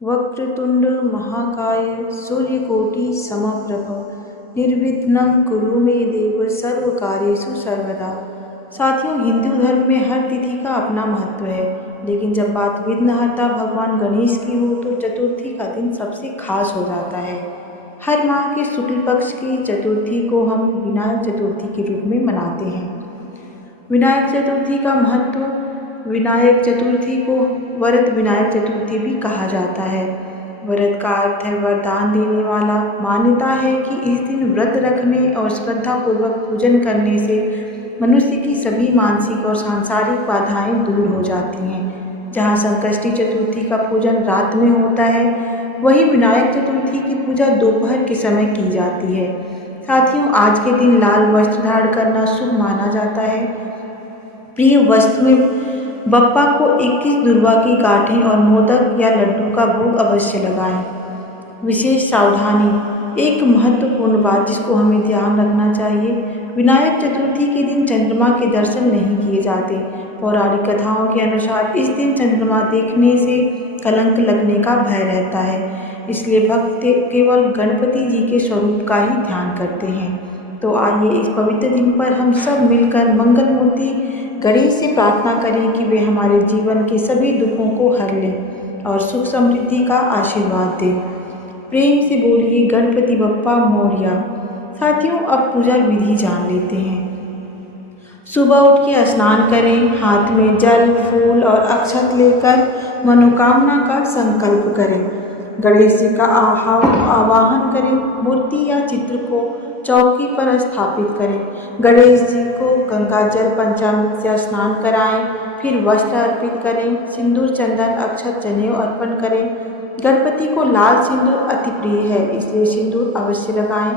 वक्रतुंड महाकाय सूर्यकोटि समप्रभ निर्विघ्नं कुरु मे देव सर्वकार्येषु सर्वदा। साथियों, हिंदू धर्म में हर तिथि का अपना महत्व है, लेकिन जब बात विघ्नहर्ता भगवान गणेश की हो तो चतुर्थी का दिन सबसे खास हो जाता है। हर माह के शुक्ल पक्ष की चतुर्थी को हम विनायक चतुर्थी के रूप में मनाते हैं। विनायक चतुर्थी का महत्व, विनायक चतुर्थी को वरद विनायक चतुर्थी भी कहा जाता है। वरद का अर्थ है वरदान देने वाला। मान्यता है कि इस दिन व्रत रखने और श्रद्धापूर्वक पूजन करने से मनुष्य की सभी मानसिक और सांसारिक बाधाएं दूर हो जाती हैं। जहाँ संकष्टी चतुर्थी का पूजन रात में होता है, वहीं विनायक चतुर्थी की पूजा दोपहर के समय की जाती है। साथियों, आज के दिन लाल वस्त्र धारण करना शुभ माना जाता है। प्रिय वस्तु में बप्पा को 21 दुर्वा की गांठें और मोदक या लड्डू का भोग अवश्य लगाएं। विशेष सावधानी, एक महत्वपूर्ण बात जिसको हमें ध्यान रखना चाहिए, विनायक चतुर्थी के दिन चंद्रमा के दर्शन नहीं किए जाते। पौराणिक कथाओं के अनुसार इस दिन चंद्रमा देखने से कलंक लगने का भय रहता है, इसलिए भक्त केवल गणपति जी के स्वरूप का ही ध्यान करते हैं। तो आइए इस पवित्र दिन पर हम सब मिलकर मंगल मूर्ति गणेश से प्रार्थना करें कि वे हमारे जीवन के सभी दुखों को हर लें और सुख समृद्धि का आशीर्वाद दें। प्रेम से बोलिए गणपति बप्पा मोरया। साथियों, अब पूजा विधि जान लेते हैं। सुबह उठ के स्नान करें, हाथ में जल, फूल और अक्षत लेकर मनोकामना का संकल्प करें। गणेश जी का आवाहन करें। मूर्ति या चित्र को चौकी पर स्थापित करें। गणेश जी को गंगा जल पंचामृत से स्नान कराएं, फिर वस्त्र अर्पित करें। सिंदूर, चंदन, अक्षत, जनेऊ अर्पण करें। गणपति को लाल सिंदूर अति प्रिय है, इसलिए सिंदूर अवश्य लगाएं।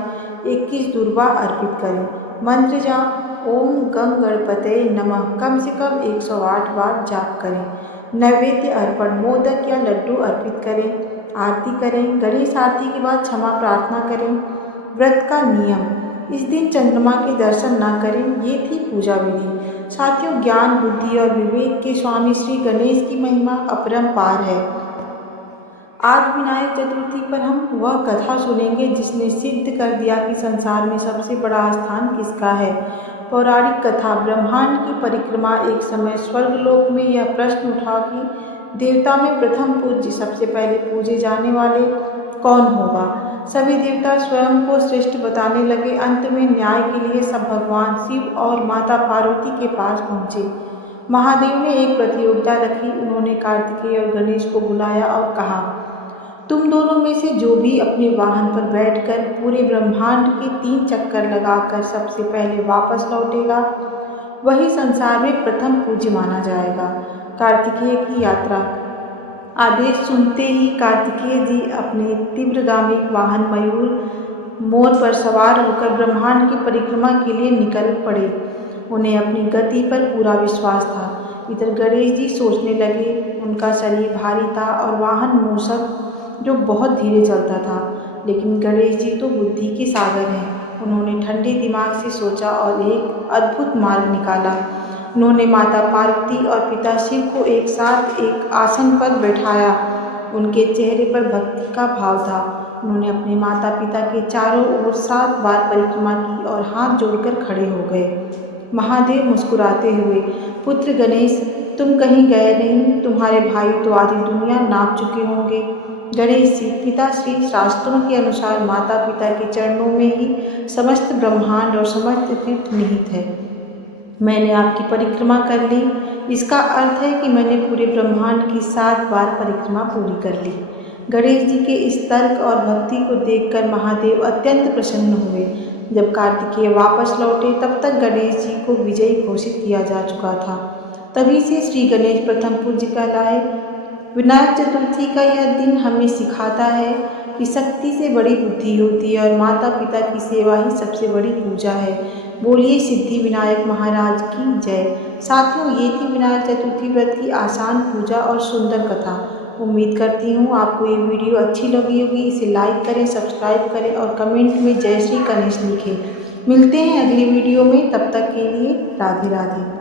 21 दुर्वा अर्पित करें। मंत्र जाप ओम गंग गणपतये नमः कम से कम 108 बार जाप करें। नैवेद्य अर्पण, मोदक या लड्डू अर्पित करें। आरती करें। गणेश आरती के बाद क्षमा प्रार्थना करें। व्रत का नियम, इस दिन चंद्रमा के दर्शन न करें, ये थी पूजा विधि। साथियों, ज्ञान, बुद्धि और विवेक के स्वामी श्री गणेश की महिमा अपरंपार है। आज विनायक चतुर्थी पर हम वह कथा सुनेंगे जिसने सिद्ध कर दिया कि संसार में सबसे बड़ा स्थान किसका है। पौराणिक कथा, ब्रह्मांड की परिक्रमा। एक समय स्वर्गलोक में यह प्रश्न उठा कि देवता में प्रथम पूज्य, सबसे पहले पूजे जाने वाले कौन होगा। सभी देवता स्वयं को श्रेष्ठ बताने लगे। अंत में न्याय के लिए सब भगवान शिव और माता पार्वती के पास पहुँचे। महादेव ने एक प्रतियोगिता रखी। उन्होंने कार्तिकेय और गणेश को बुलाया और कहा, तुम दोनों में से जो भी अपने वाहन पर बैठकर पूरे ब्रह्मांड के 3 चक्कर लगाकर सबसे पहले वापस लौटेगा, वही संसार में प्रथम पूज्य माना जाएगा। कार्तिकेय की यात्रा। आदेश सुनते ही कार्तिकेय जी अपने तीव्रगामी वाहन मयूर मोर पर सवार होकर ब्रह्मांड की परिक्रमा के लिए निकल पड़े। उन्हें अपनी गति पर पूरा विश्वास था। इधर गणेश जी सोचने लगे। उनका शरीर भारी था और वाहन मूषक जो बहुत धीरे चलता था, लेकिन गणेश जी तो बुद्धि के सागर हैं। उन्होंने ठंडे दिमाग से सोचा और एक अद्भुत मार्ग निकाला। उन्होंने माता पार्वती और पिता शिव को एक साथ एक आसन पर बैठाया। उनके चेहरे पर भक्ति का भाव था। उन्होंने अपने माता पिता के चारों ओर 7 बार परिक्रमा की और हाथ जोड़कर खड़े हो गए। महादेव मुस्कुराते हुए, पुत्र गणेश, तुम कहीं गए नहीं। तुम्हारे भाई तो आधी दुनिया नाप चुके होंगे। गणेश जी, पिताश्री, शास्त्रों के अनुसार माता पिता के चरणों में ही समस्त ब्रह्मांड और समस्त तीर्थ निहित है। मैंने आपकी परिक्रमा कर ली। इसका अर्थ है कि मैंने पूरे ब्रह्मांड की 7 बार परिक्रमा पूरी कर ली। गणेश जी के इस तर्क और भक्ति को देखकर महादेव अत्यंत प्रसन्न हुए। जब कार्तिकेय वापस लौटे तब तक गणेश जी को विजयी घोषित किया जा चुका था। तभी से श्री गणेश प्रथम पूज्य कहलाए। विनायक चतुर्थी का यह दिन हमें सिखाता है कि शक्ति से बड़ी बुद्धि होती है और माता पिता की सेवा ही सबसे बड़ी पूजा है। बोलिए सिद्धि विनायक महाराज की जय। साथियों, ये थी विनायक चतुर्थी व्रत की आसान पूजा और सुंदर कथा। उम्मीद करती हूँ आपको ये वीडियो अच्छी लगी होगी। इसे लाइक करें, सब्सक्राइब करें और कमेंट में जय श्री गणेश लिखें। मिलते हैं अगली वीडियो में, तब तक के लिए राधे राधे।